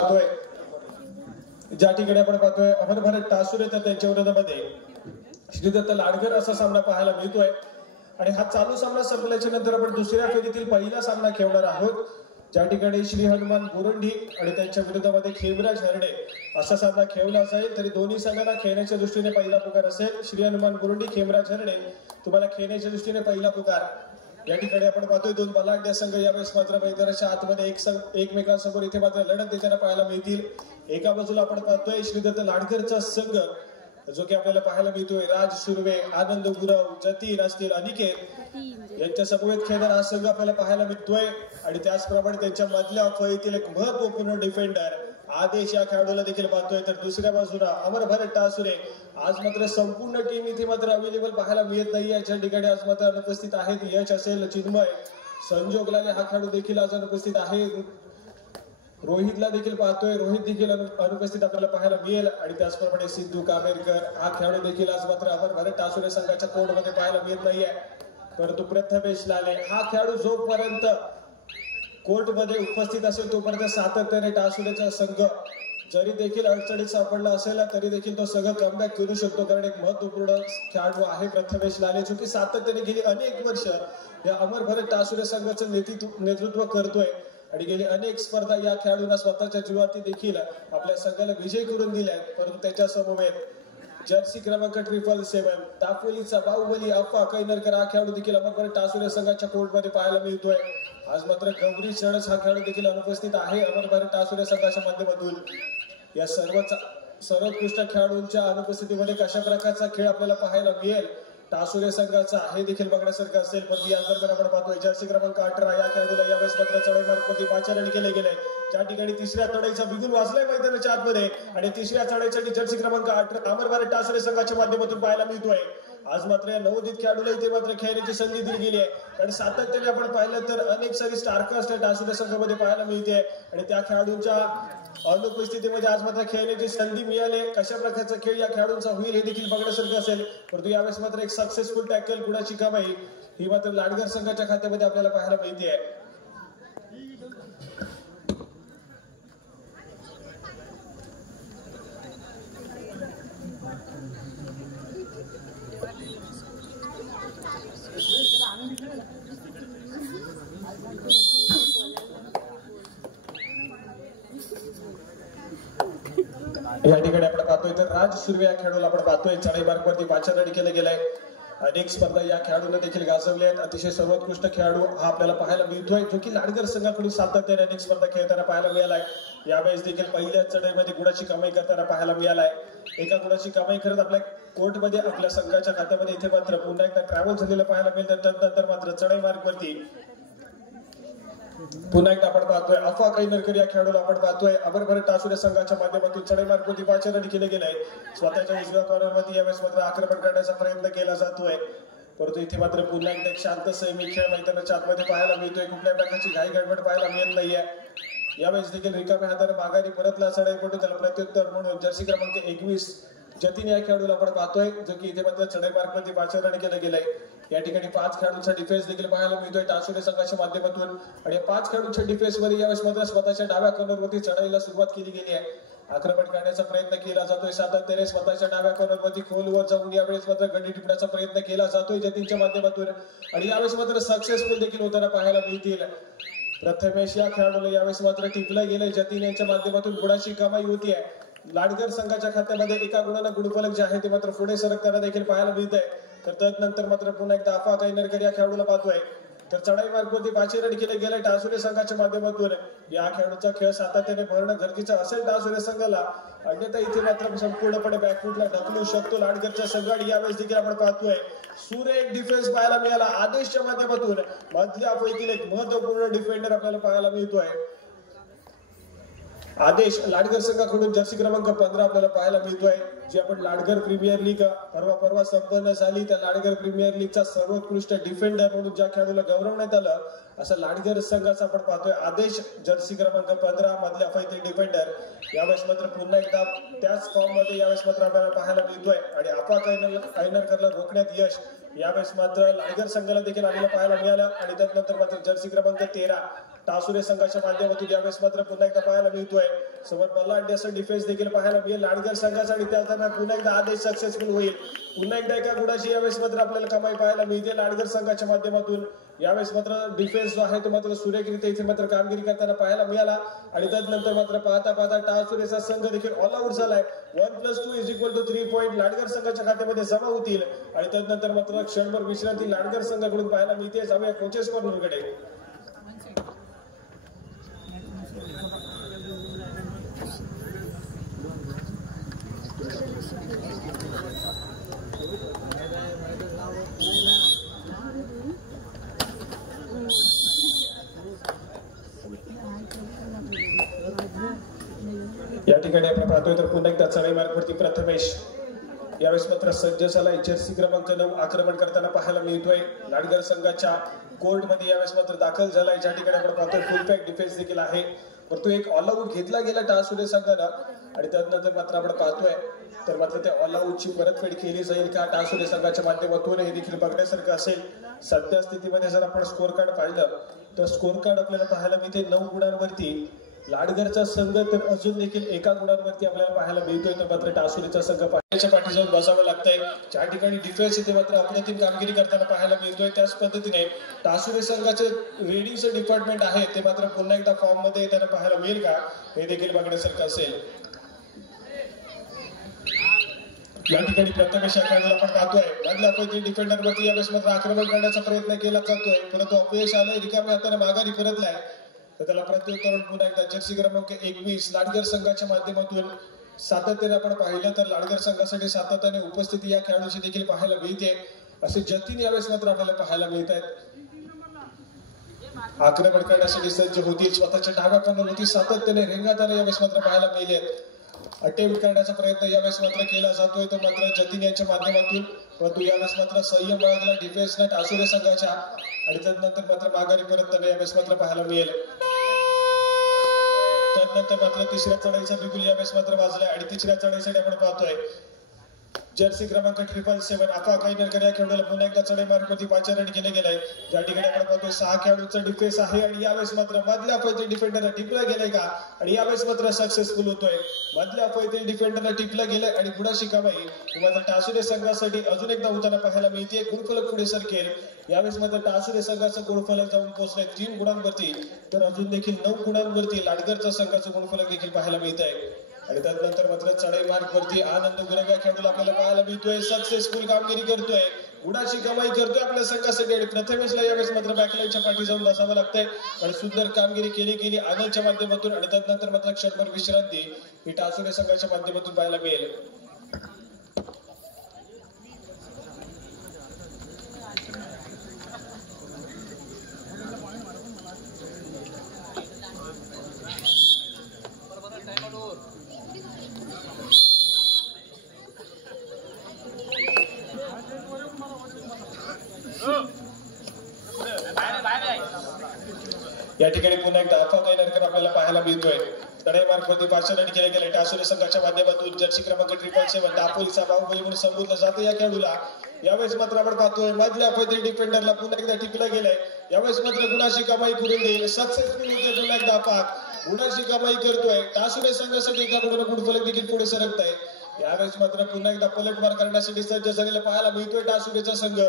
ज्या ठिकाणी आपण पाहतोय अमर भारत टासुरे तर त्यांच्या विरोधामध्ये श्रीदत्त लाडकर असा सामना पाहायला मिळतोय आणि हा चालू सामना संपल्याच्या नंतर आपण दुसऱ्या फेरीतील पहिला सामना खेळणार आहोत ज्या ठिकाणी श्री हनुमान गोरंडी आणि त्यांच्या विरोधामध्ये खेमराज हरडे असा सामना खेळला जाईल। तरी दोन्ही संघांना खेळण्याच्या दृष्टीने पहिला पुकार असेल। श्री हनुमान गोरंडी खेमराज हरडे तुम्हाला खेळण्याच्या दृष्टीने पहिला पुकार। या ठिकाणी आपण पाहतोय दोन बलाढ्य संघ यावेळेस मात्र मैदानाच्या आतमध्ये एकमेकांसमोर इथे मात्र लढत देताना पाहायला मिळतील। एका बाजूला आपण पाहतोय श्रीदत्त लाडकरचा संघ जो की आपल्याला पाहायला मिळतोय राज सुर्वे, आनंद गुरव, जतीन असतील, अनिकेत यांच्या समवेत खेळणारा हा संघ आपल्याला पाहायला मिळतोय आणि त्याचप्रमाणे त्यांच्या मधल्या फळीतील एक महत्वपूर्ण डिफेंडर आदेश या खेळाडूला देखील पाहतोय। तर दुसऱ्या बाजूला अमर भारत टासुरे आज मात्र संपूर्ण टीम इथे मात्र अवेलेबल पाहायला मिळत नाही। याच्या ठिकाणी आज मात्र अनुपस्थित आहेत। यश असेल, चिन्मय, संजोग लाले हा खेळाडू देखील आज अनुपस्थित आहे। रोहितला देखील पाहतोय, रोहित देखील अनुपस्थित आपल्याला पाहायला मिळेल आणि त्याचप्रमाणे सिद्धू कामेरकर हा खेळाडू देखील आज मात्र अमर भारत टासुरे संघाच्या कोर्टमध्ये पाहायला मिळत नाहीये। परंतु प्रथमेश लाले हा खेळाडू जोपर्यंत कोर्टमध्ये उपस्थित असेल तोपर्यंत सातत्याने टासुरेचा संघ जरी देखील अडचणीत सापडला असेल तरी देखील तो संघ कमबॅक करू शकतो। कारण एक महत्वपूर्ण खेळाडू आहे प्रथमेश लाले जो की सातत्याने गेली अनेक वर्ष या अमर भारत टासुरे संघाचं नेतृत्व करतोय आणि गेली अनेक स्पर्धा या खेळाडूंना स्वतःच्या जीवावरती देखील आपल्या संघाला विजय करून दिलाय। परंतु त्याच्या समवेत जर्सी क्रमांक 777 दापोलीचा बाहुबली अप्पा कैनरकर हा खेळाडू देखील अमर भारत टासुरे संघाच्या कोर्टमध्ये पाहायला मिळतोय। आज मात्र गौरी चणस हा खेळाडू देखील अनुपस्थित आहे अमर भारत टासुरे संघाच्या माध्यमातून। या सर्वोत्कृष्ट खेळाडूंच्या अनुपस्थितीमध्ये कशा प्रकारचा खेळ आपल्याला पाहायला मिळेल टासुरे संघाचा हे देखील बघण्यासारखं असेल। पण या दरम्यान आपण पाहतोय जर्सी क्रमांक 18 या खेळाडूला यावेळेस मात्र चढाई मार्गावरती पाचारण केले गेले। ज्या ठिकाणी तिसऱ्या चढाईचा बिगुल वाजलाय मैदानाच्या आतमध्ये आणि तिसऱ्या चढाईसाठी जर्सी क्रमांक 18 अमर भारत टासुरे संघाच्या माध्यमातून पाहायला मिळतोय। आज मात्र या नवोदित खेळाडूला इथे मात्र खेळण्याची संधी दिली गेली आहे कारण सातत्याने आपण पाहिलं तर अनेक सारी स्टारकास्ट टासुरे संघामध्ये पाहायला मिळते आणि त्या खेळाडूंच्या अनुपस्थितीमध्ये आज मात्र खेळण्याची संधी मिळाली। कशा प्रकारचा खेळ या खेळाडूंचा होईल हे देखील बघण्यासारखं असेल। परंतु यावेळेस मात्र एक सक्सेसफुल टॅकल गुणाची कमाई ही मात्र लाडकर संघाच्या खात्यामध्ये आपल्याला पाहायला मिळते। या ठिकाणी आपण पाहतोय तर राज सुर्वे या खेळाडूला आपण पाहतोय चढाई मार्गावरती पाचारण केले गेलाय। अनेक स्पर्धा या खेळाडूंना देखील गाजवल्या आहेत। अतिशय सर्वोत्कृष्ट खेळाडू हा आपल्याला पाहायला मिळतोय जो की लाडकर संघाकडून सातत्याने अनेक स्पर्धा खेळताना पाहायला मिळालाय। यावेळेस देखील पहिल्या चढाईमध्ये गुणाची कमाई करताना पाहायला मिळालाय। एका गुणाची कमाई करत आपल्या कोर्टमध्ये आपल्या संघाच्या खात्यामध्ये इथे मात्र पुन्हा एकदा ट्रॅव्हल झालेलं पाहायला मिळतं। त्यानंतर मात्र चढाई मार्गावरती पुन्हा एकदा आपण पाहतोय अफा कैनरकर या खेळाडूला आपण पाहतोय अमर भारत टासुरे संघाच्या माध्यमातून चढाई मार्गावरती पाचारण केले गेले। स्वतःच्या उजव्या कॉर्नरवरती यावेळेस मात्र आक्रमण करण्याचा प्रयत्न केला जातोय। परंतु इथे मात्र पुन्हा एकदा एक शांत संयमी खेळ मैदानाच्या आतमध्ये पाहायला मिळतोय। कुठल्या प्रकारची घाई गडबड पाहायला मिळत नाहीये। यावेळेस देखील रिकाम्या हाताने माघारी परतला चढाई कोणी त्याला प्रत्युत्तर म्हणून जर्सी क्रमांक 21 जतीन या खेळाडूला आपण पाहतोय जो की इथे मात्र चढाई मार्गावरती पाचारण केलं गेलंय। या ठिकाणी 5 खेळाडूंचा डिफेन्स देखील पाहायला मिळतोय टासुरे संघाच्या माध्यमातून आणि 5 खेळाडूंच्या डिफेन्स मध्ये यावेळेस मात्र स्वतःच्या डाव्या कॉर्नरवरती चढाईला सुरुवात केली गेली आहे। आक्रमण करण्याचा प्रयत्न केला जातोय सातत्याने स्वतःच्या डाव्या कॉर्नरवरती खोलवर जाऊन यावेळेस मात्र गडी टिपण्याचा प्रयत्न केला जातोय जतीनच्या माध्यमातून आणि यावेळेस मात्र सक्सेसफुल देखील होताना पाहायला मिळतील। प्रथमेश या खेळाडूला यावेळेस मात्र टिपलं गेलंय जतीन यांच्या माध्यमातून गुणाची कमाई होती आहे। लाडकर संघाच्या खात्यामध्ये एका गुणानं गुणफलक जे आहे ते मात्र पुढे सरकताना देखील पाहायला मिळतंय। तर त्यानंतर मात्र पुन्हा एकदा अफा कैनरकर या खेळाडूला पाहतोय तर चढाई मार्गावरती पाचारण केले गेले टासुरे संघाच्या माध्यमातून। या खेळाडूचा खेळ सातत्याने भरणं गरजेचं असेल टासुरे संघाला, अन्यथा इथे मात्र संपूर्णपणे बॅकफुटला ढकलू शकतो लाडकरच्या संघ। आणि यावेळेस देखील आपण पाहतोय सुरेख डिफेन्स पाहायला मिळाला आदेशच्या माध्यमातून। मधल्या पैकी एक महत्वपूर्ण डिफेंडर आपल्याला पाहायला मिळतोय आदेश लाडकर संघाकडून जर्सी क्रमांक 15 आपल्याला पाहायला मिळतोय। जी आपण लाडकर प्रीमियर लीग परवा संपन्न झाली त्या लाडकर प्रीमियर लीगचा सर्वोत्कृष्ट डिफेंडर म्हणून ज्या खेळाडूला गौरवण्यात आलं असा लाडकर संघाचा आपण पाहतोय आदेश जर्सी क्रमांक 15 मधल्या फैती डिफेंडर। यावेळेस मात्र पुन्हा एकदा त्याच फॉर्म मध्ये यावेळेस मात्र आपल्याला पाहायला मिळतोय आणि अफा कैनरकरला रोखण्यात यश यावेळेस मात्र लाडकर संघाला देखील आपल्याला पाहायला मिळालं आणि त्यानंतर मात्र जर्सी क्रमांक 13 टासुरे संघाच्या माध्यमातून यावेळेस मात्र पुन्हा एकदा पाहायला मिळतोय समोर बल्ला असं डिफेन्स देखील पाहायला मिळेल लाडगर संघाचा आणि त्याला पुन्हा एकदा आदेश सक्सेसफुल होईल. पुन्हा एकदा एका गुणाची यावेळेस मात्र आपल्याला कमाई पाहायला मिळते लाडगर संघाच्या माध्यमातून. यावेळेस मात्र डिफेन्स जो आहे तो मात्र सुरेखरित्या इथे मात्र कामगिरी करताना पाहायला मिळाला आणि त्यानंतर मात्र पाहता पाहता टासुरेचा संघ देखील ऑल आउट झालाय. 1+2 = 3 पॉईंट लाडगर संघाच्या खात्यामध्ये जमा होतील आणि त्यानंतर मात्र क्षणभर विश्रांती लाडगर संघाकडून पाहायला मिळते. जाऊया कोचेस कॉर्नरकडे. या ठिकाणी आपण पाहतोय तर पुन्हा एकदा चढाई मार्गवरती प्रथमेश यावेळेस मात्र सज्ज झालाय. जर्सी क्रमांक 9 आक्रमण करताना पाहायला मिळतोय लाडगर संघाच्या कोर्ट मध्ये यावेळेस मात्र दाखल झालाय. ज्या ठिकाणी आपण पाहतोय फुल पॅक डिफेन्स देखील आहे परंतु एक ऑल आउट घेतला गेला टासुरे संघाला आणि त्यानंतर मात्र आपण पाहतोय तर मात्र त्या ऑल आउटची परतफेड केली जाईल का टासुरे संघाच्या माध्यमातून हे देखील बघण्यासारखं असेल. सध्या स्थितीमध्ये जर आपण स्कोर कार्ड पाहिलं तर स्कोर कार्ड आपल्याला पाहायला मिळते 9 गुणांवरती लाडगरचा संघ तर अजून देखील 1 गुणांवरती आपल्याला पाहायला मिळतोय. तर मात्र टासुरेचा संघ पाठीच्या पाठी जाऊन बसावं लागतंय. ज्या ठिकाणी डिफेन्स इथे मात्र अप्रतिम कामगिरी करताना पाहायला मिळतोय त्याच पद्धतीने टासुरे संघाचे रेडिंगचं डिपार्टमेंट आहे ते मात्र पुन्हा एकदा फॉर्म मध्ये त्यांना पाहायला मिळेल का हे देखील बघण्यासारखं असेल. या ठिकाणी प्रथमेश आपण पाहतोय मधल्या पैकी डिफेंडरवरती यावेळेस मात्र आक्रमण करण्याचा प्रयत्न केला जातोय परंतु अपयश आलंय. रिकाम्या हाताने माघारी परतलाय तर त्याला प्रत्युत्तर पुन्हा एकदा जर्सी क्रमांक 21 लाडगर संघाच्या माध्यमातून सातत्याने आपण पाहिलं तर लाडगर संघासाठी सातत्याने उपस्थिती या खेळाडूची देखील पाहायला मिळते. असे जतीन यावेळेस मात्र आपल्याला पाहायला मिळत आहेत. आक्रमण करण्यासाठी सज्ज होतील स्वतःच्या डाव्या कॉर्नरवरती सातत्याने रेंगाळताना यावेळेस मात्र पाहायला मिळेल. अटेम्प्ट करण्याचा प्रयत्न यावेळेस मात्र केला जातोय तर मात्र जतीन यांच्या माध्यमातून परंतु यावेळेस मात्र संयम बाळगला डिफेन्सने टासुरे संघाच्या आणि त्यानंतर मात्र माघारी परतताना यावेळेस मात्र पाहायला मिळेल. त्यानंतर मात्र तिसऱ्या चढाईचा बिगुल यावेळेस मात्र वाजलाय आणि तिसऱ्या चढाईसाठी आपण पाहतोय जर्सी क्रमांक 777 अफा कैनरकर या खेळाडूला पुन्हा एकदा चढाई मार्गावरती पाचारण केले गेलाय. ज्या ठिकाणी आपण पाहतोय 6 खेळाडूंचा डिफेन्स आहे आणि यावेळेस मात्र मधल्या पैकी डिफेंडरला टिपला गेलाय का आणि यावेळेस मात्र सक्सेसफुल होतोय. मधल्या पैकी डिफेंडरला टिपला गेलाय आणि गुणाशी कमाई मात्र टासुरे संघासाठी अजून एकदा होताना पाहायला मिळते. गुणफलक पुढे सरकेल. यावेळेस मात्र टासुरे संघाचं गुणफलक जाऊन पोहोचलंय 3 गुणांवरती तर अजून देखील 9 गुणांवरती लाडगरच्या संघाचं गुणफलक देखील पाहायला मिळत आहे. आणि त्यानंतर मात्र चढाई मार्गवरती आनंद गुरव या खेळाडूला आपल्याला पाहायला मिळतोय. सक्सेसफुल कामगिरी करतोय गुणाची कमाई करतोय आपल्या संघासाठी आणि प्रथमेशला यावेळेस मात्र बॅकलाईनच्या पाठी जाऊन बसावं लागतंय आणि सुंदर कामगिरी केली आनंदच्या माध्यमातून आणि त्यानंतर मात्र क्षणभर विश्रांती ही टासुरे संघाच्या माध्यमातून पाहायला मिळेल. या ठिकाणी पुन्हा एकदा अफा कैनरकर आपल्याला पाहायला मिळतोय. चढाई मार्गावरती पाचारण केले गेले टासुरे संघाच्या माध्यमातून जर्सी क्रमांक 777 दापोलीचा बाहुबली म्हणून संबोधलं जातं या खेळाडूला. यावेळेस मात्र आपण पाहतोय मधल्या पैकी डिफेंडरला पुन्हा एकदा टिपलं गेलंय. यावेळेस मात्र गुणाची कमाई करून देईल. सक्सेसफुल होते पुन्हा एकदा अफा गुणाची कमाई करतोय. टासुरे संघासाठी एका गुणफलक देखील पुढे सरकत आहे. यावेळेस मात्र पुन्हा एकदा पलटवार करण्यासाठी सज्ज झालेला पाहायला मिळतोय टासुरेचा संघ.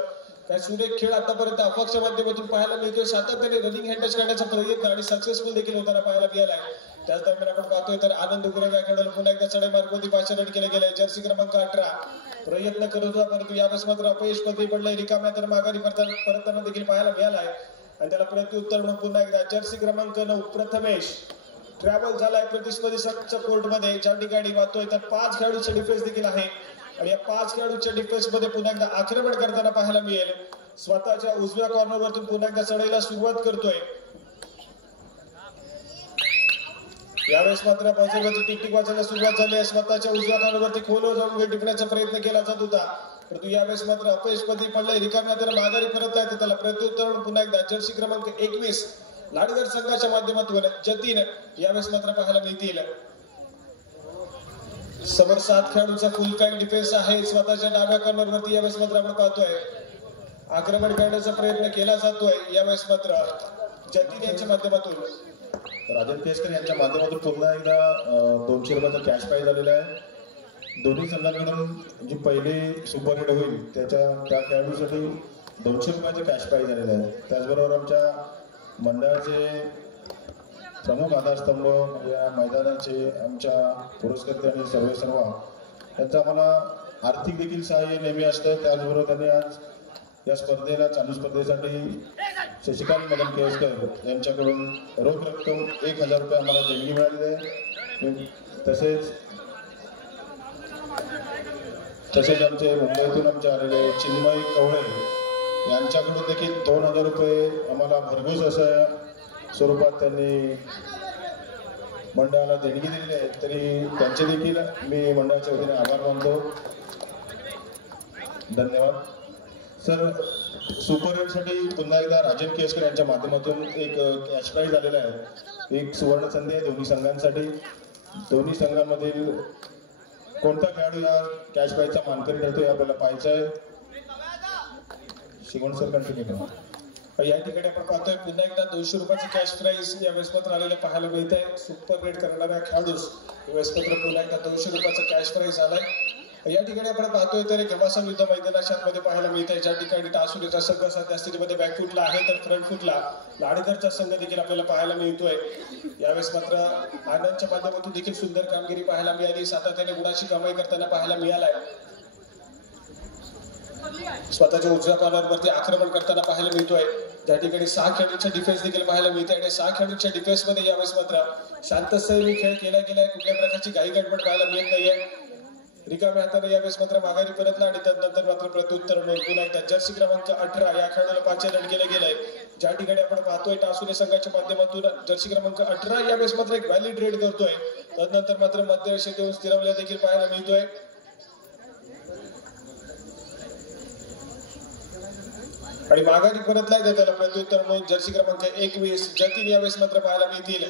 काय सुरेख खेळ आतापर्यंत अफाच्या माध्यमातून पाहायला मिळतोय. सातत्याने रनिंग हँडच करण्याचा प्रयत्न आणि सक्सेसफुल देखील होताना पाहायला मिळालाय. त्याच दरम्यान आपण पाहतोय तर आनंद गुरव या खेळाडूला पुन्हा एकदा चढाई मार्गावरती पाचारण केले गेले. जर्सी क्रमांक 18 प्रयत्न करत होता परंतु यावेळेस मात्र अपयश पदरी पडलंय. रिकाम्या तर माघारी परतताना देखील पाहायला मिळालाय आणि त्याला प्रत्युत्तर म्हणून पुन्हा एकदा जर्सी क्रमांक 9 प्रथमेश ट्रॅव्हल झालाय प्रतिस्पर्धी संघाच्या कोर्टमध्ये. ज्या ठिकाणी पाहतोय तर 5 खेळाडूचे डिफेन्स देखील आहे आणि या 5 खेळाडूच्या डिफेन्स मध्ये पुन्हा एकदा आक्रमण करताना पाहायला मिळेल. स्वतःच्या उजव्या कॉर्नरवरतून पुन्हा एकदा चढाईला सुरुवात करतोय. यावेळेस मात्र बाजूवरती टिकटिक वाजायला सुरुवात झाली आहे. स्वतःच्या उजव्या कॉर्नरवरती खोल जाऊन टिकण्याचा प्रयत्न केला जात होता परंतु यावेळेस मात्र अपयश पदरी पडलंय. रिकाम्या त्याला माघारी परत आहे त्याला प्रत्युत्तर पुन्हा एकदा जर्सी क्रमांक 21 लाडगर संघाच्या माध्यमातून जतीन यावेळेस मात्र पाहायला मिळतील. समोर 7 खेळाडूंचा फुल पॅक डिफेन्स आहे. स्वतःच्या डाव्या कॉर्नरवरती यावेळेस मात्र आपण पाहतोय आक्रमण करण्याचा प्रयत्न केला जातोय. यावेळेस मात्र जतीन यांच्या माध्यमातून राजन केसकर यांच्या माध्यमातून पुन्हा एकदा 200 रुपयाचा कॅश प्राइज आलेला आहे। दोन्ही संघांकडून जी पहिली सुपर हिट होईल त्या खेळाडूसाठी 200 रुपयाचे कॅश प्राइज आलेले आहे। त्याचबरोबर आमच्या मंडळाचे प्रमुख आधारस्तंभ या मैदानाचे आमच्या पुरस्कर्ते आणि सर्व यांचं आम्हाला आर्थिक देखील सहाय्य नेहमी असतं। त्याचबरोबर त्यांनी आज या स्पर्धेला चालू स्पर्धेसाठी शशिकांत मदन केसकर यांच्याकडून रोख रक्कम 1000 रुपये आम्हाला देणगी मिळालेली आहे। तसेच आमचे मुंबईतून आमचे आलेले चिन्मय कवळे यांच्याकडून देखील 2000 रुपये आम्हाला भरघोस अशा स्वरूपात त्यांनी मंडळाला देणगी दिलेली आहे। तरी त्यांचे देखील मी मंडळाच्या वतीने आभार मानतो। धन्यवाद सर। सुपर हिटसाठी पुन्हा एकदा राजन केसकर यांच्या माध्यमातून एक कॅश प्राइज आलेला आहे। एक सुवर्ण संधी आहे दोन्ही संघांसाठी। दोन्ही संघांमधील कोणता खेळाडू या कॅश प्राइजचा मानकरी ठरतो हे आपल्याला पाहायचं आहे। शिवण सर कंटिन्यू करा। या ठिकाणी आपण पाहतोय पुन्हा एकदा 200 रुपयाचे कॅश प्राइज या वेळेसपत्र आलेले पाहायला मिळत आहे। सुपर रेट करणाऱ्या खेळाडूस वेळेसपत्र पुन्हा एकदा 200 रुपयाचा कॅश प्राइज आलाय। या ठिकाणी आपण पाहतोय तर घमासान युद्ध मैदानाच्या मध्ये पाहायला मिळत आहे, ज्या ठिकाणी टासुरीचा संघ सध्या स्थितीमध्ये बॅकफुटला आहे तर फ्रंट फुटला लाडघरचा संघ देखील आपल्याला पाहायला मिळतोय। यावेळेस मात्र आनंदच्या माध्यमातून देखील सुंदर कामगिरी पाहायला मिळाली, सातत्याने गुणाची कमाई करताना पाहायला मिळालाय। स्वतःच्या उजव्या कॉर्नरवरती आक्रमण करताना पाहायला मिळतोय, त्या ठिकाणी 6 खेळाडूंचा डिफेन्स देखील पाहायला मिळते आणि 6 खेळाडूंच्या डिफेन्स मध्ये यावेळेस मात्र शांतसैनी खेळ केला गेलाय। कुठल्या प्रकारची घाई गडबड पाहायला मिळत नाहीये। रिकाम्या हाताने यावेळेस मात्र माघारी परतला आणि त्यानंतर मात्र प्रत्युत्तर म्हणून पुन्हा एकदा जर्सी क्रमांक 18 या खेळाडूला 5 रन केले गेले, ज्या ठिकाणी आपण पाहतोय टासुरे संघाच्या माध्यमातून जर्सी क्रमांक 18 यावेळेस मात्र एक व्हॅलिड रेड करतोय। त्यानंतर मात्र मध्यरेषेत येऊन स्थिरावल्या देखील पाहायला मिळतोय। आणि माघारी परतलाय त्याला प्रत्युत्तर म्हणून जर्सी क्रमांक 21 जतीन यावेळेस मात्र पाहायला मिळतील।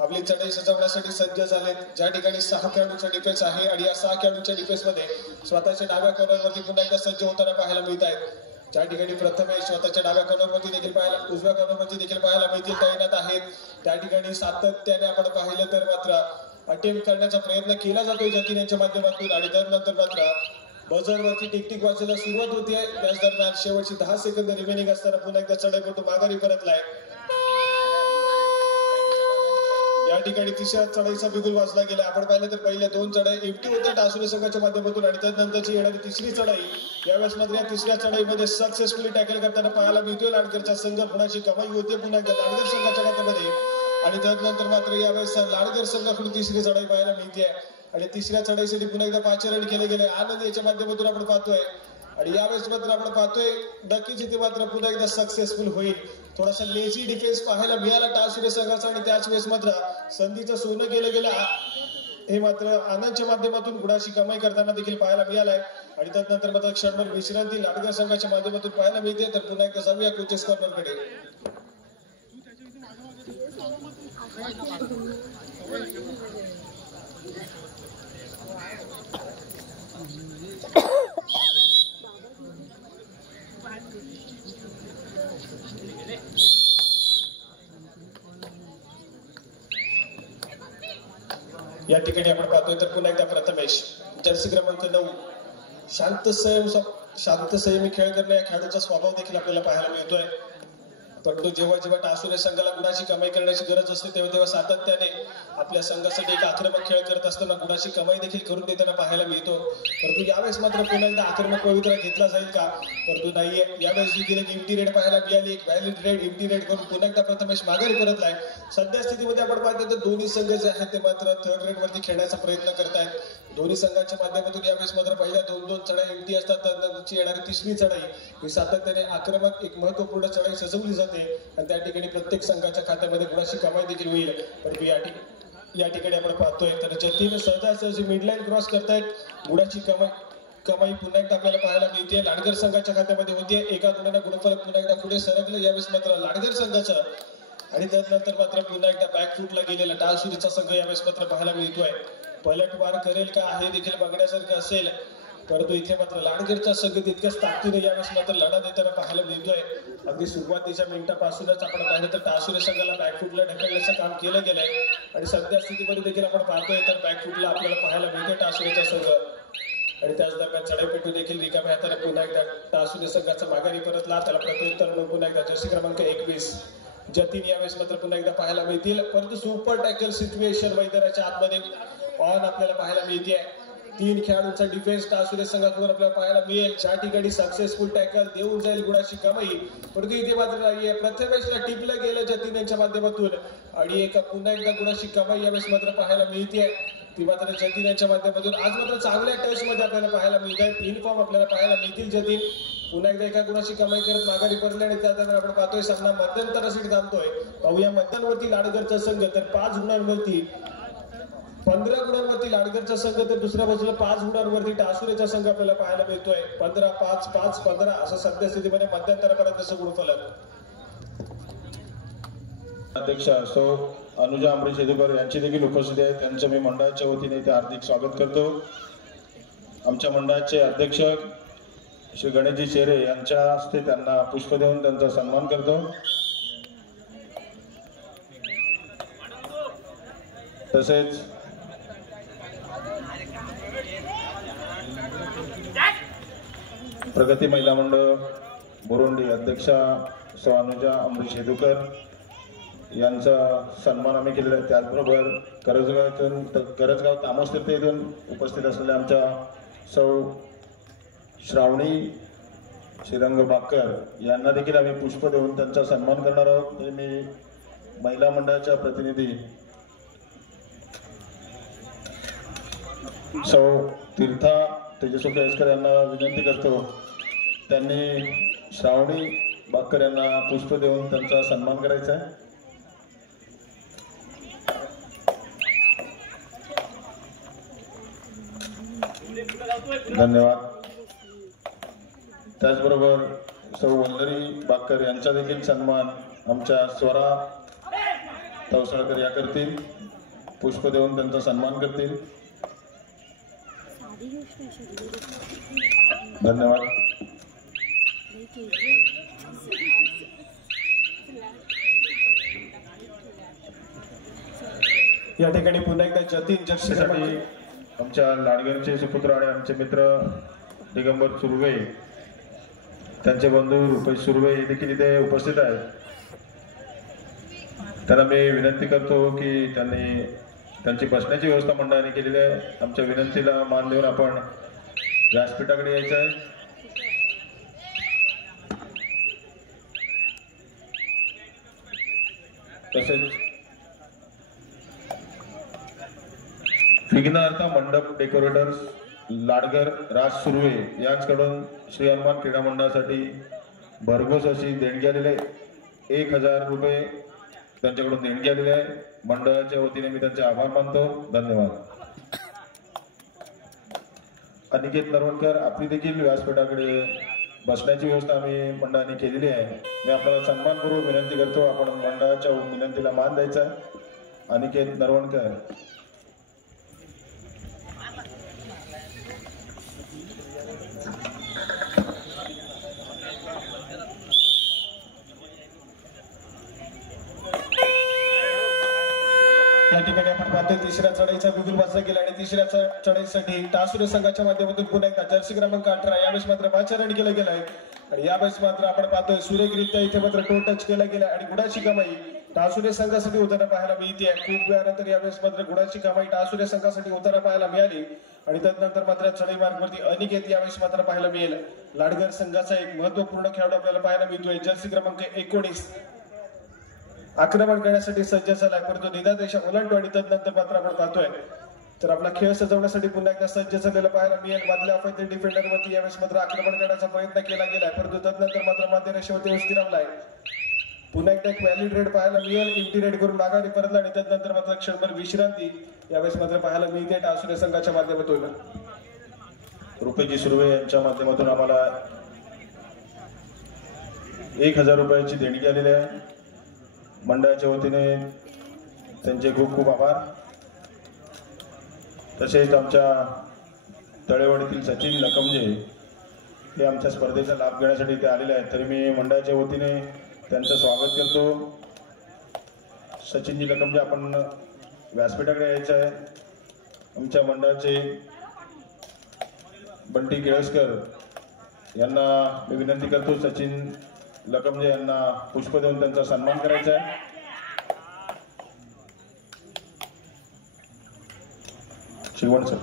आपली चढाई सजवण्यासाठी सज्ज झालेत, ज्या ठिकाणी 6 खेळाडूंचा डिफेन्स आहे आणि या 6 खेळाडूंच्या डिफेन्स मध्ये स्वतःच्या डाव्या कॉर्नरवरती पुन्हा एकदा सज्ज होताना पाहायला मिळत आहेत। ज्या ठिकाणी प्रथमेश स्वतःच्या डाव्या कॉर्नरवरती देखील पाहायला उजव्या कॉर्नरवरती देखील पाहायला मिळतील तैनात आहेत। त्या ठिकाणी सातत्याने आपण पाहिलं तर मात्र अटेम्प्ट करण्याचा प्रयत्न केला जातोय जतीन यांच्या माध्यमातून आणि त्यानंतर मात्र बझरवरती टिकटिक वाजायला सुरुवात होती आहे। त्याच दरम्यान शेवटची 10 सेकंद रिमेनिंग असताना पुन्हा एकदा चढाईपटू माघारी परतलाय। या ठिकाणी तिसऱ्या चढाईचा बिगुल वाजला गेला। आपण पाहिलं तर पहिल्या 2 चढाई एमटी होत्या टासुरे संघाच्या माध्यमातून आणि त्यानंतरची येणारी तिसरी चढाई यावेळेस मात्र या तिसऱ्या चढाईमध्ये सक्सेसफुली टॅकल करताना पाहायला मिळतोय लाडघरचा संघ। पुण्याची कमाई होते पुन्हा एकदा लाडघर संघाच्या खात्यामध्ये आणि त्यानंतर मात्र यावेळेस लाडघर संघाकडून तिसरी चढाई पाहायला मिळते आणि तिसऱ्या चढाईसाठी पुन्हा एकदा 5 रन केले गेले। आनंद याच्या माध्यमातून आपण पाहतोय आणि यावेळेस मात्र आपण पाहतोय डकीच इथे मात्र पुन्हा एकदा सक्सेसफुल होईल। थोडासा लेझी डिफेन्स पाहायला मिळाला टासुरे संघाचा आणि त्याच वेळेस मात्र संधीचं सोनं केलं गेलं हे मात्र आनंदच्या माध्यमातून गुणाची कमाई करताना देखील पाहायला मिळालाय आणि त्यानंतर मात्र क्षणभर विश्रांती लाडघर संघाच्या माध्यमातून पाहायला मिळते। तर पुन्हा एकदा जाऊया कोचेस कॉर्नरकडे। या ठिकाणी आपण पाहतोय तर पुन्हा एकदा प्रथमेश जर्सी क्रमांक 9 शांत संयमी खेळ करणे या खेळाडूचा स्वभाव देखील आपल्याला पाहायला मिळतोय। परंतु जेव्हा टासुरे संघाला गुणाची कमाई करण्याची गरज असते तेव्हा सातत्याने आपल्या संघासाठी एक आक्रमक खेळ करत असताना गुणाची कमाई देखील करून देताना पाहायला मिळतो। परंतु यावेळेस मात्र पुन्हा एकदा आक्रमक पवित्रा घेतला जाईल का, परंतु नाहीये। यावेळेस देखील एक एमटी रेड पाहायला मिळाली, एक व्हॅलिड रेड एमटी रेड करून पुन्हा एकदा प्रथमेश माघारी परतलाय। सध्या स्थितीमध्ये आपण पाहतो तर दोन्ही संघ जे आहेत ते मात्र थर्ड रेड वरती खेळण्याचा प्रयत्न करतायत। दोन्ही संघाच्या माध्यमातून यावेळेस मात्र पहिल्या 2-2 चढाई एमटी असतात, त्यानंतरची येणारी तिसरी चढाई ही सातत्याने आक्रमक एक महत्वपूर्ण चढाई सजवली जाते आणि त्या ठिकाणी प्रत्येक संघाच्या खात्यामध्ये गुणाची कमाई देखील होईल। परंतु या ठिकाणी आपण पाहतोय तर जतीन सहजासहजी मिडलाईन क्रॉस करतायत। गुणाची कमाई पुन्हा एकदा आपल्याला पाहायला मिळते, लाडघर संघाच्या खात्यामध्ये होते। एका गुणाने गुणफलक पुन्हा एकदा पुढे सरकलं यावेळेस मात्र लाडघर संघाचा आणि त्यानंतर मात्र पुन्हा एकदा बॅकफुटला गेलेला टासुरीचा संघ यावेळेस मात्र पाहायला मिळतोय। पलटवार करेल का हे देखील बघण्यासारखं असेल। परंतु इथे मात्र लाडगरचा संघ तितक्याच ताकदीने यावेळेस मात्र लढा देताना पाहायला मिळतोय. अगदी सुरुवातीच्या मिनिटापासूनच आपण पाहिलं तर टासुरे संघाला बॅकफुटला ढकलण्याचं काम केलं गेलंय आणि सध्या स्थितीमध्ये देखील आपण पाहतोय तर बॅकफुटला आपल्याला पाहायला मिळतोय टासुरेचा संघ. आणि त्याच दरम्यान चढाईपेटू देखील रिकाम्या हाताने पुन्हा एकदा टासुरे संघाचा माघारी परतला. त्याला प्रत्युत्तर म्हणून पुन्हा एकदा जर्सी क्रमांक 21 जतीन यावेळेस मात्र पुन्हा एकदा पाहायला मिळतील. परंतु सुपर टॅकल सिच्युएशन मैदानाच्या आतमध्ये ऑन आपल्याला पाहायला मिळते. 3 खेळाडूंचा डिफेन्स टासुरे संघाकडून आपल्याला पाहायला मिळेल. ज्या ठिकाणी सक्सेसफुल टॅकल देऊन जाईल गुणाची कमाई, परंतु इथे मात्र नाहीये. प्रथमेशला टिपलं गेलं जतीन यांच्या माध्यमातून आणि पुन्हा एकदा गुणाची कमाई यावेळेस मात्र पाहायला मिळते. ती मात्र जतीन यांच्या माध्यमातून आज मात्र चांगल्या टच मध्ये आपल्याला पाहायला मिळत आहे. 3 फॉर्म आपल्याला पाहायला मिळतील. जतीन पुन्हा एकदा एका गुणाची कमाई करत माघारी पडले आणि त्यानंतर आपण पाहतोय सामना मध्यंतरासाठी थांबतोय. पाहूया मैदानावरती लाडगरचा संघ तर 5 गुणांवरती 15 गुणांवरती लाडगरचा संघ तर दुसऱ्या बाजूला 5 गुणांवरती टासुरेचा संघ आपल्याला पाहायला मिळतोय. 15-5-5-15 असं सध्या स्थितीमध्ये मध्यंतरापर्यंत गुण फलक. अध्यक्ष सो अनुजा अमरीश येदुकर यांची देखील उपस्थिती आहे. त्यांचं मी मंडळाच्या वतीने इथे हार्दिक स्वागत करतो. आमच्या मंडळाचे अध्यक्ष श्री गणेशजी शेरे यांच्या हस्ते त्यांना पुष्प देऊन त्यांचा सन्मान करतो. तसेच प्रगती महिला मंडळ बोरोंडी अध्यक्षा सौ अनुजा अमरीश येदुकर यांचा सन्मान आम्ही केलेला आहे. त्याचबरोबर करजगाव तामोस्थित येथून उपस्थित असलेल्या आमच्या सौ श्रावणी श्रीरंग बाकर यांना देखील आम्ही पुष्प देऊन त्यांचा सन्मान करणार आहोत. मी महिला मंडळाच्या प्रतिनिधी सौ तीर्था तेजस्वी केळकर यांना विनंती करतो त्यांनी श्रावणी बाकर यांना पुष्प देऊन त्यांचा सन्मान करायचा आहे. धन्यवाद. त्याचबरोबर सौ वंदरी बाकर यांचा देखील सन्मान आमच्या स्वरा तवसळकर या करतील. पुष्प देऊन त्यांचा सन्मान करतील. धन्यवाद. या ठिकाणी पुन्हा एकदा जतीन जर्सीसाठी आमच्या लाडगरचे सुपुत्र आणि आमचे मित्र दिगंबर सुर्वे त्यांचे बंधू रुपेश सुर्वे हे देखील इथे उपस्थित आहेत. त्यांना मी विनंती करतो की त्यांची बसण्याची व्यवस्था मंडळाने केलेली आहे. आमच्या विनंतीला मान देऊन आपण व्यासपीठाकडे यायचं आहे. तसेच विघ्नार्थ मंडप डेकोरेटर्स लाडगर राज सुर्वे यांच्याकडून श्री हनुमान क्रीडा मंडळासाठी भरघोस अशी देणगी आलेली आहे. 1000 रुपये त्यांच्याकडून देणगी आलेली आहे. मंडळाच्या वतीने मी त्यांचे आभार मानतो. धन्यवाद. अनिकेत नरवणकर आपली देखील व्यासपीठाकडे बसण्याची व्यवस्था आम्ही मंडळाने केलेली आहे. मी आपल्याला सन्मानपूर्वक विनंती करतो आपण मंडळाच्या विनंतीला मान द्यायचा. अनिकेत नरवणकर या ठिकाणी आपण पाहतोय तिसऱ्या चढाईचा बिगुल वाजला गेला आणि तिसऱ्या चढाईसाठी टासुरे संघाच्या माध्यमातून पुन्हा एकदा जर्सी क्रमांक 18 यावेळेस मात्र पाचारण केलं गेलं आहे आणि यावेळेस मात्र आपण पाहतोय सुरेखरित्या इथे मात्र टो टच केला गेला आणि गुणाची कमाई टासुरे संघासाठी होताना पाहायला मिळते. खूप वेळानंतर यावेळेस मात्र गुणाची कमाई टासुरे संघासाठी होताना पाहायला मिळाली आणि त्यानंतर मात्र चढाई मार्गावरती अनिकेत यावेळेस मात्र पाहायला मिळेल. लाडगर संघाचा एक महत्वपूर्ण खेळाडू आपल्याला पाहायला मिळतोय. जर्सी क्रमांक 19 आक्रमण करण्यासाठी सज्ज झालाय परंतु निदादेशा ओलांडतो आणि त्यानंतर मात्र आपण पाहतोय तर आपला खेळ सजवण्यासाठी पुन्हा एकदा सज्ज झालेला पाहायला मिळेल. मधल्या अफायते डिफेंडरवरती यावेळेस मात्र आक्रमण करण्याचा प्रयत्न केला गेलाय परंतु त्यानंतर मात्र मध्यरेषेवरती स्थिरावलाय. पुन्हा एकदा एक व्हॅलिड रेड पाहायला मिळेल. इंटिरेड करून माघारी परतला आणि त्यानंतर मात्र क्षणभर विश्रांती यावेळेस मात्र पाहायला मिळते टासुरे संघाच्या माध्यमातून. रुपेजी सुर्वे यांच्या माध्यमातून आम्हाला 1000 रुपयाची देणगी आलेली आहे. मंडळाच्या वतीने त्यांचे खूप खूप आभार. तसेच आमच्या तळेवाडीतील सचिन लकमजे हे आमच्या स्पर्धेचा लाभ घेण्यासाठी इथे आलेले आहेत, तरी मी मंडळाच्या वतीने त्यांचं स्वागत करतो. सचिनजी लकमजे आपण व्यासपीठाकडे यायचं आहे. आमच्या मंडळाचे बंटी केळसकर यांना मी विनंती करतो सचिन लकमजे यांना पुष्प देऊन त्यांचा सन्मान करायचा आहे. शिवण सर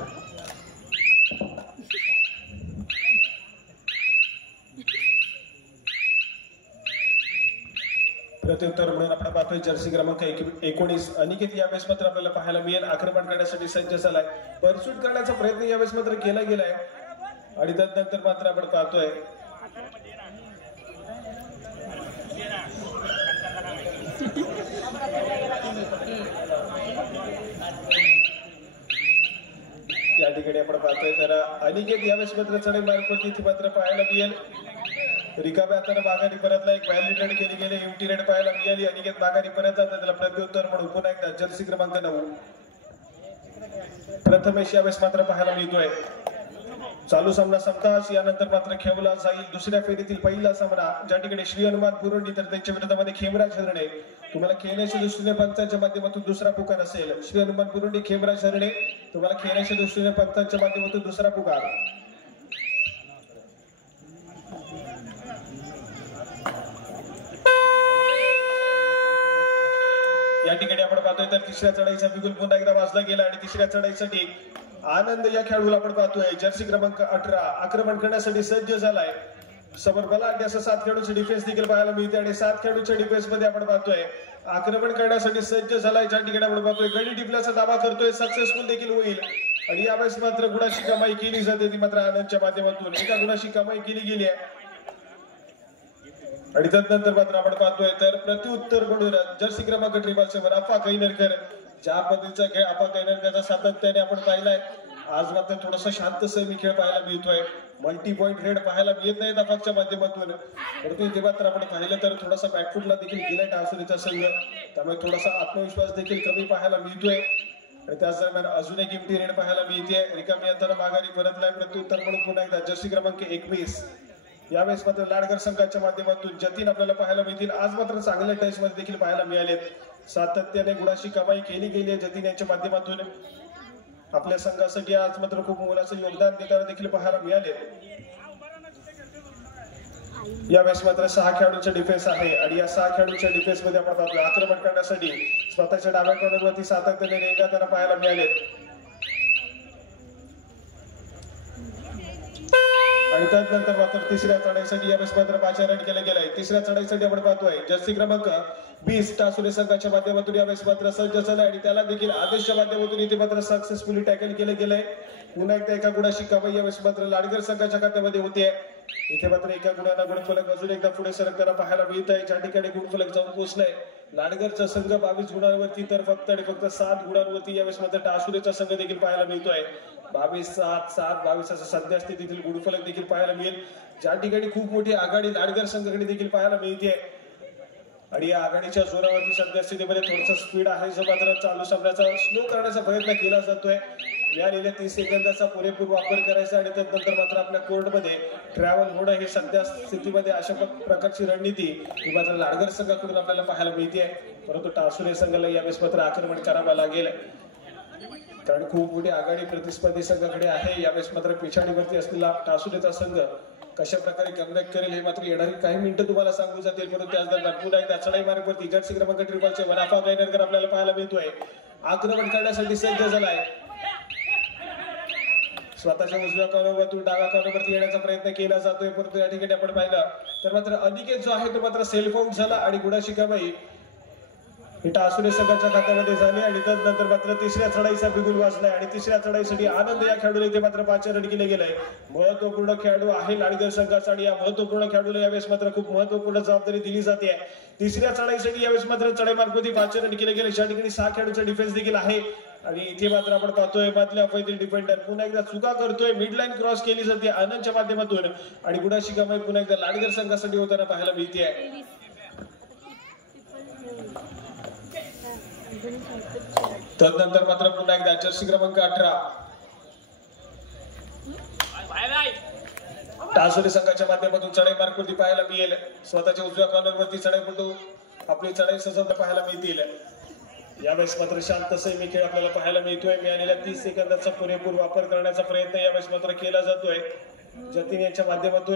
प्रत्युत्तर म्हणून आपण पाहतोय जर्सी क्रमांक 19 अनिकेत यावेळेस मात्र आपल्याला पाहायला मिळेल. आक्रमण करण्यासाठी सज्ज झालाय. परसूट करण्याचा प्रयत्न यावेळेस मात्र केला गेलाय आणि त्यानंतर मात्र आपण पाहतोय या ठिकाणी आपण पाहतोय तर अनिकेत यावेळेस मात्र चढाई मार्गवरती इथे मात्र पाहायला मिळेल. रिकाम्या हाताने माघारी परतला. एक व्हॅलिडेट केली गेली एमटी रेड पाहायला मिळाली. अनिकेत माघारी परत जातात. त्याला प्रत्युत्तर म्हणून पुन्हा एकदा जर्सी क्रमांक 9 प्रथमेश यावेळेस मात्र पाहायला मिळतोय. चालू सामना संपताच यानंतर मात्र खेळवला जाईल दुसऱ्या फेरीतील पहिला सामना, ज्या ठिकाणी श्री हनुमान पुरोंडी तर त्यांच्या विरोधामध्ये खेमराज हरणे. तुम्हाला खेळण्याच्या दृष्टीने पंचांच्या माध्यमातून दुसरा पुकार असेल. श्री हनुमान पुरोंडी खेमराज हरणे तुम्हाला खेळण्याच्या दृष्टीने पंचांच्या माध्यमातून दुसरा पुकार. या ठिकाणी आपण पाहतोय तर तिसऱ्या चढाईचा बिगुल पुन्हा एकदा वाजला गेला आणि तिसऱ्या चढाईसाठी आनंद या खेळाडूला आपण पाहतोय. जर्सी क्रमांक 18 आक्रमण करण्यासाठी सज्ज झालाय. समोर बलाढ्य असं 7 खेळाडूचे डिफेन्स देखील पाहायला मिळते आणि 7 खेळाडूच्या डिफेन्स मध्ये आपण पाहतोय आक्रमण करण्यासाठी सज्ज झालाय. ज्या ठिकाणी आपण पाहतोय गडी टिपल्याचा दावा करतोय, सक्सेसफुल देखील होईल आणि यावेळेस मात्र गुणाची कमाई केली जाते ती मात्र आनंदच्या माध्यमातून. एका गुणाची कमाई केली गेली आहे आणि त्यानंतर मात्र आपण पाहतोय तर प्रत्युत्तर म्हणून जर्सी क्रमांक 7 अफा कैनरकर. ज्या पद्धतीचा खेळ अफा कैनरकरचा सातत्याने आपण पाहिलाय, आज मात्र थोडासा शांत सैमी खेळ पाहायला मिळतोय. मल्टी पॉइंट रेड पाहायला मिळत नाहीत अफाच्या माध्यमातून, परंतु इथे मात्र आपण पाहिलं तर थोडासा बॅकफुटला देखील गेलाय टासुरीचा संघ, त्यामुळे थोडासा आत्मविश्वास देखील कमी पाहायला मिळतोय आणि त्याच दरम्यान अजून एक एमटी रेड पाहायला मिळते. रिकामी अंतर माघारी परतलाय. प्रत्युत्तर म्हणून पुन्हा एकदा जर्सी क्रमांक 21 यावेळेस मात्र लाडगर संघाच्या माध्यमातून जतीन आपल्याला पाहायला मिळतील. आज मात्र चांगल्या टच मध्ये देखील पाहायला मिळालेत. सातत्याने गुणाची कमाई केली गेली आहे जतीन यांच्या माध्यमातून. आपल्या संघासाठी आज मात्र खूप मोलाचं योगदान देताना देखील पाहायला मिळाले. यावेळेस मात्र 6 खेळाडूंचा डिफेन्स आहे आणि या 6 खेळाडूंच्या डिफेन्स मध्ये आपण पाहतोय आक्रमण करण्यासाठी स्वतःच्या डाव्या कॉर्नरवरती सातत्याने रेंगाळताना पाहायला मिळाले आणि त्यानंतर मात्र तिसऱ्या चढाईसाठी यावेळेस मात्र पाचारण केलं गेलंय. तिसऱ्या चढाईसाठी आपण पाहतोय जर्सी क्रमांक 20 टासुरे संघाच्या माध्यमातून यावेळेस मात्र सज्ज झालाय आणि त्याला देखील आदेशच्या माध्यमातून इथे मात्र सक्सेसफुली टॅकल केलं गेलंय. पुन्हा एकदा एका गुणाची कमाई यावेळेस मात्र लाडगर संघाच्या खात्यामध्ये होते. इथे मात्र एका गुणाला गुणफलक अजून एकदा पुढे सरकताना पाहायला मिळत आहे. ज्या ठिकाणी गुणफलक जाऊन पोहोचलाय लाडगरचा संघ 22 गुणांवरती तर फक्त आणि फक्त 7 गुणांवरती यावेळेस मात्र टासुरेचा संघ देखील पाहायला मिळतोय. 22-7-7-22 असं सध्या स्थितीतील गुणफलक देखील पाहायला मिळेल. ज्या ठिकाणी खूप मोठी आघाडी लाडगर संघाकडे देखील पाहायला मिळते आणि या आघाडीच्या जोरावरती सध्या स्थितीमध्ये थोडंसं स्पीड आहे जो मात्र चालू सामन्याचा स्लो करण्याचा प्रयत्न केला जातोय. मिळालेल्या 30 सेकंदाचा पुरेपूर वापर करायचा आणि त्यानंतर मात्र आपल्या कोर्टमध्ये ट्रॅव्हल होणं हे सध्या स्थितीमध्ये अशा प्रकारची रणनीती ही मात्र लाडगर संघाकडून आपल्याला पाहायला मिळते. परंतु टासुरे संघाला यावेळेस मात्र आक्रमण करावं लागेल कारण खूप मोठी आघाडी प्रतिस्पर्धी संघाकडे आहे. यावेळेस मात्र पिछाडीवरती असलेला टासुरेचा संघ कशा प्रकारे कमबॅक करेल हे मात्र येणारी काही मिनिटं तुम्हाला सांगू जातील. परंतु त्याच दरम्यान पुन्हा एकदा चढाई मार्गवरती जर्सी क्रमांक 7 अफा कैनरकर आपल्याला पाहायला मिळतोय. आक्रमण करण्यासाठी सज्ज झालाय. स्वतःच्या उजव्या कॉर्नरवरतून डाव्या कॉर्नरवरती येण्याचा प्रयत्न केला जातोय, परंतु या ठिकाणी आपण पाहिलं तर मात्र अनिकेत जो आहे तो मात्र सेल्फ आउट झाला आणि गुणाची कमाई टासुरे संघाच्या खात्यामध्ये झाली आणि त्यानंतर मात्र तिसऱ्या चढाईचा बिगुल वाजलाय आणि तिसऱ्या चढाईसाठी आनंद या खेळाडूला इथे मात्र पाचारण केले गेलंय. महत्वपूर्ण खेळाडू आहे लाडगर संघाचा आणि या महत्वपूर्ण खेळाडूला यावेळेस मात्र खूप महत्वपूर्ण जबाबदारी दिली जाते. तिसऱ्या चढाईसाठी यावेळेस मात्र चढाई मार्गवरती पाचारण केले गेले. ज्या ठिकाणी 6 खेळाडूचा डिफेन्स देखील आहे आणि इथे मात्र आपण पाहतोय मधल्या फैतील डिफेंडर पुन्हा एकदा चुका करतोय. मिड लाईन क्रॉस केली जाते आनंदच्या माध्यमातून आणि गुणाची कमाई पुन्हा एकदा लाडगर संघासाठी होताना पाहायला मिळते. त्यानंतर मात्र पुन्हा एकदा जर्सी क्रमांक 18 टासुरी संघाच्या माध्यमातून चढाई मार्कवरती पाहायला मिळेल. स्वतःच्या उजव्या कॉर्नरवरती चढाईपटू आपली चढाई सजवता पाहायला मिळतील. यावेळेस मात्र शांत संयमी खेळ आपल्याला पाहायला मिळतोय. मिळालेल्या 30 सेकंदाचा पुरेपूर वापर करण्याचा प्रयत्न यावेळेस मात्र केला जातोय जतीन यांच्या माध्यमातून.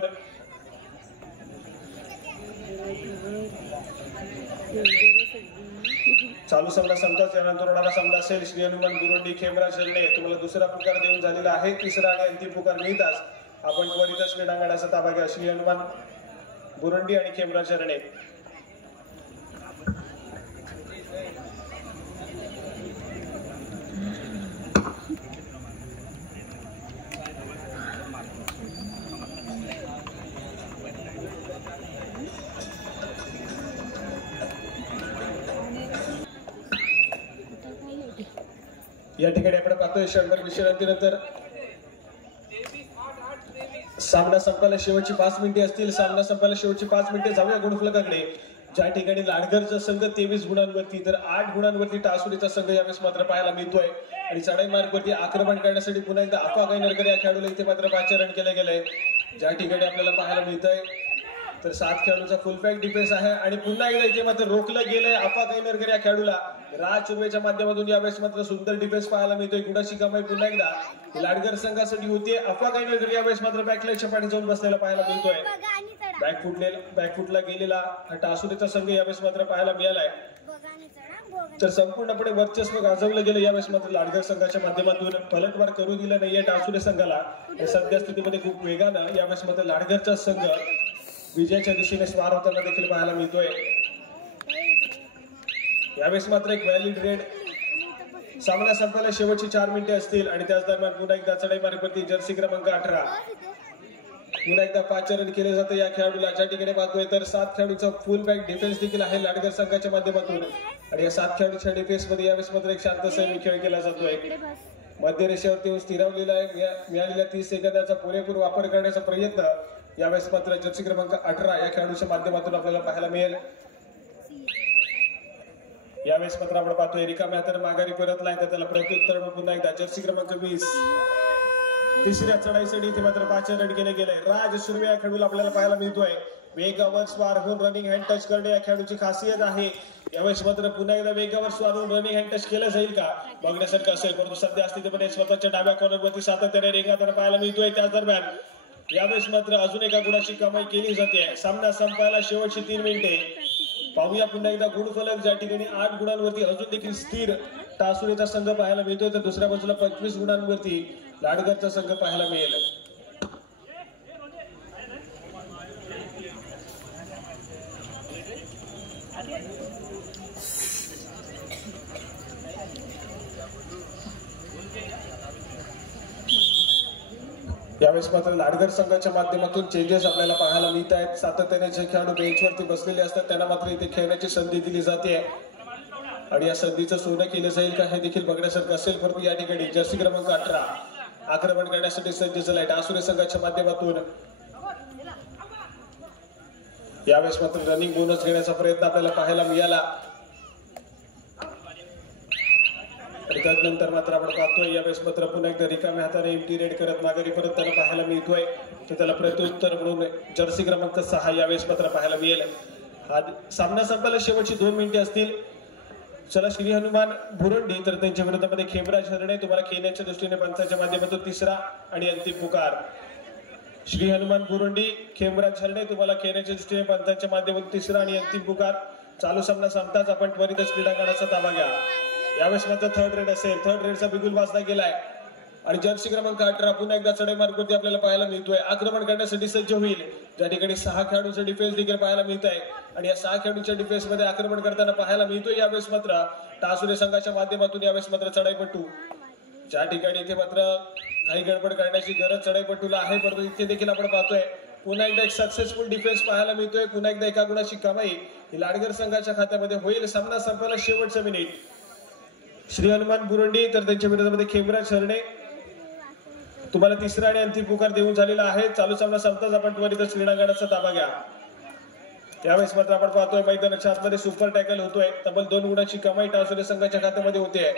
चालू सामना संपताच यानंतर होणारा सामना असेल श्री हनुमान बुरुंडी खेमराज हरणे. तुम्हाला दुसरा पुकार देऊन झालेला आहे. तिसरा आणि अंतिम पुकार मिळताच आपण त्वरितच क्रीडांगणाचा ताबा घ्या. श्री हनुमान बुरुंडी आणि खेमराज हरणे. या ठिकाणी आपण पाहतोय षटभर विश्रांतीनंतर सामना संपायला शेवटची 5 मिनिटे असतील. सामना संपायला शेवटची 5 मिनिटे. जाऊया गुणफलकाकडे. ज्या ठिकाणी लाडघरचा संघ 23 गुणांवरती तर 8 गुणांवरती टासुरीचा संघ यावेळेस मात्र पाहायला मिळतोय. आणि चढाई मार्गवरती आक्रमण करण्यासाठी पुन्हा एकदा अफवा गायनरकर या खेळाडूला इथे मात्र पाचारण केलं गेलंय. ज्या ठिकाणी आपल्याला पाहायला मिळतंय तर 7 खेळाडूंचा फुल पॅक डिफेन्स आहे. आणि पुन्हा एकदा इथे मात्र रोखलं गेलंय अफवा गायनरकर या खेळाडूला. राज चुर्वेच्या माध्यमातून यावेळेस मात्र सुंदर डिफेन्स पाहायला मिळतोय. गुणाची कमाई पुन्हा एकदा लाडघर संघासाठी होती. अफवा गायनरकर यावेळेस मात्र बॅकलाईनच्या पाठी जाऊन बसलेला पाहायला मिळतोय. बॅकफुटला गेलेला टासुरीचा संघ यावेळेस मात्र पाहायला मिळालाय. तर संपूर्णपणे वर्चस्व गाजवलं गेलं यावेळेस मात्र लाडघर संघाच्या माध्यमातून. पलटवार करू दिला नाहीये टासुरी संघाला. सध्या स्थितीमध्ये खूप वेगानं यावेळेस मात्र लाडघरचा संघ विजयाच्या दिशेने स्वार होताना देखील पाहायला मिळतोय. यावेळेस मात्र एक व्हॅलिड रेड. सामना संपायला शेवटची 4 मिनिटे असतील. आणि त्याच दरम्यान पुन्हा एकदा चढाई मार्गवरती जर्सी क्रमांक 18 पुन्हा एकदा पाचारण केले जाते या खेळाडूला. ज्या ठिकाणी पाहतोय तर 7 खेळाडूचा फुल बॅक डिफेन्स देखील आहे लाडघर संघाच्या माध्यमातून. आणि या 7 खेळाडूच्या डिफेन्स मध्ये यावेळेस मात्र एक शांत संयमी खेळ केला जातोय. मध्य रेषेवरती स्थिरावलेला आहे. मिळालेल्या 30 सेकंदाचा पुरेपूर वापर करण्याचा प्रयत्न यावेळेस मात्र जर्सी क्रमांक 18 या खेळाडूच्या माध्यमातून आपल्याला पाहायला मिळेल. यावेळेस मात्र आपण पाहतोय रिकाम्या हाताने माघारी परतलाय तर त्याला प्रत्युत्तर पुन्हा एकदा जर्सी क्रमांक 20 तिसऱ्या चढाईसाठी इथे मात्र पाचारण केले गेले. राज सुर्वे या खेळाडूला आपल्याला पाहायला मिळतोय. वेगावर स्वार होऊन रनिंग हँड टच करणे या खेळाडूची खासियत आहे. यावेळेस मात्र पुन्हा एकदा वेगावर स्वार होऊन रनिंग हँड टच केलं जाईल का बघण्यासारखं असेल. परंतु सध्या स्थितीमध्ये स्वतःच्या डाव्या कॉर्नरवरती सातत्याने रेंगाळताना पाहायला मिळतोय. त्याच दरम्यान यावेळेस मात्र अजून एका गुणाची कमाई केली जाते. सामना संपायला शेवटची 3 मिनिटे. पाहूया पुन्हा एकदा गुणफलक. ज्या ठिकाणी 8 गुणांवरती अजून देखील स्थिर टासुरीचा संघ पाहायला मिळतोय तर दुसऱ्या बाजूला 25 गुणांवरती लाडघरचा संघ पाहायला मिळेल. यावेळेस मात्र लाडघर संघाच्या माध्यमातून चेंजेस आपल्याला पाहायला मिळत आहेत. सातत्याने जे खेळाडू बेंचवरती बसलेले असतात त्यांना मात्र इथे खेळण्याची संधी दिली जाते. आणि या संधीचं सोनं केलं जाईल का हे देखील बघण्यासारखं असेल. परंतु या ठिकाणी जर्सी क्रमांक 18 आक्रमण करण्यासाठी सज्ज झालाय टासुरी संघाच्या माध्यमातून. यावेळेस मात्र रनिंग बोनस घेण्याचा प्रयत्न आपल्याला पाहायला मिळाला. आणि त्यानंतर मात्र आपण पाहतोय यावेळेस मात्र पुन्हा एकदा रिकाम्या हाताने एमटी रेड करत माघारी परत त्याला पाहायला मिळतोय. तर त्याला प्रत्युत्तर म्हणून जर्सी क्रमांक 6 यावेळेस मात्र पाहायला मिळेल. हा सामना संपायला शेवटची 2 मिनिटे असतील. चला श्री हनुमान बुरुंडी तर त्यांच्या विरोधामध्ये खेमराज हरणे. तुम्हाला खेळण्याच्या दृष्टीने पंचाच्या माध्यमातून तिसरा आणि अंतिम पुकार. श्री हनुमान बुरुंडी खेमराज हरणे तुम्हाला खेळण्याच्या दृष्टीने पंचाच्या माध्यमातून तिसरा आणि अंतिम पुकार. चालू सामना संपताच आपण त्वरितच क्रीडांगणाचा ताबा घ्या. यावेळेस मात्र थर्ड रेड असेल. थर्ड रेडचा बिगुल वाजला गेलाय. आणि जर्सी क्रमांक 18 पुन्हा एकदा चढाई मार्गवरती आपल्याला पाहायला मिळतोय. आक्रमण करण्यासाठी सज्ज होईल. ज्या ठिकाणी 6 खेळाडूंचा डिफेन्स देखील पाहायला मिळत आहे. आणि या 6 खेळाडूंच्या डिफेन्स मध्ये आक्रमण करताना पाहायला मिळतोय यावेळेस मात्र टासुरी संघाच्या माध्यमातून यावेळेस मात्र चढाईपट्टू. ज्या ठिकाणी इथे मात्र काही गडबड करण्याची गरज चढाईपट्टूला आहे. परंतु इथे देखील आपण पाहतोय पुन्हा एकदा एक सक्सेसफुल डिफेन्स पाहायला मिळतोय. पुन्हा एकदा एका गुणाची कमाई ही लाडघर संघाच्या खात्यामध्ये होईल. सामना संपायला शेवटचं मिनिट. श्री हनुमान बुरुंडी तर त्यांच्या विरोधामध्ये खेमराज हरणे तुम्हाला तिसरा आणि अंतिम पुकार देऊन झालेला आहे. चालू सामना संपताच आपण त्वरितच क्रीडांगणाचा ताबा घ्या. यावेळेस मात्र आपण पाहतोय मैदानाच्या आतमध्ये सुपर टॅकल होतोय. तब्बल 2 गुणाची कमाई टासुरी संघाच्या खात्यामध्ये होते.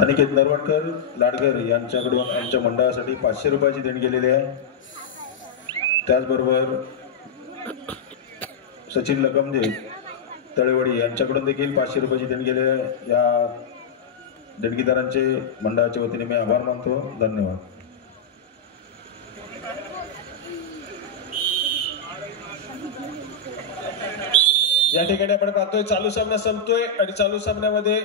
अनिकेत नरवणकर लाडघर यांच्याकडून आमच्या मंडळासाठी 500 रुपयाची देणगी गेलेली आहे. त्याचबरोबर सचिन लकमजे तळेवाडी यांच्याकडून देखील 500 रुपयाची देणगी गेलेली आहे. या देणगीदारांचे मंडळाच्या वतीने मी आभार मानतो. धन्यवाद. या ठिकाणी आपण पाहतोय चालू सामना संपतोय आणि चालू सामन्यामध्ये